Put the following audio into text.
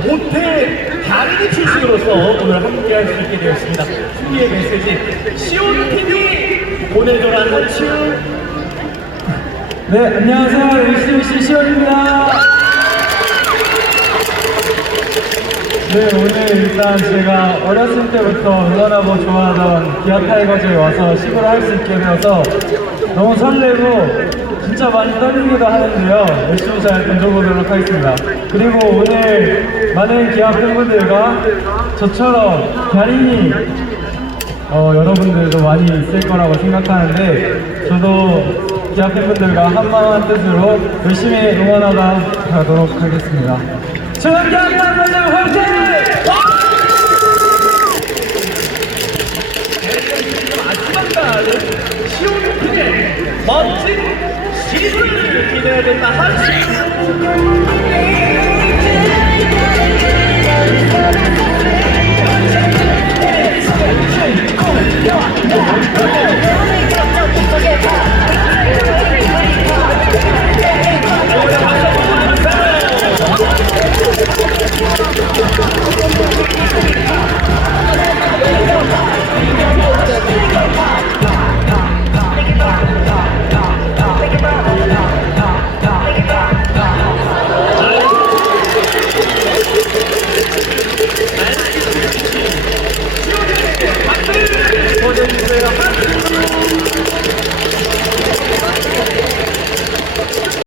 모태 다른이 출신으로서 오늘 함께 할 수 있게 되었습니다. 승리의 메시지 시온TV 보내줘라 한치우 네, 안녕하세요. UCC 시원입니다. 네, 오늘 일단 제가 어렸을 때부터 응원하고 좋아하던 기아 타이거즈에 와서 시구를 할 수 있게 되어서 너무 설레고 진짜 많이 떨리기도 하는데요. 열심히 잘 던져보도록 하겠습니다. 그리고 오늘 많은 기아 팬분들과 저처럼 별인이 어, 여러분들도 많이 있을 거라고 생각하는데 저도 기아 팬분들과 한마음 한뜻으로 열심히 응원하다 가도록 하겠습니다. 기아 팬분들 화이팅! 멋진 시구를 기대해야 된다 한치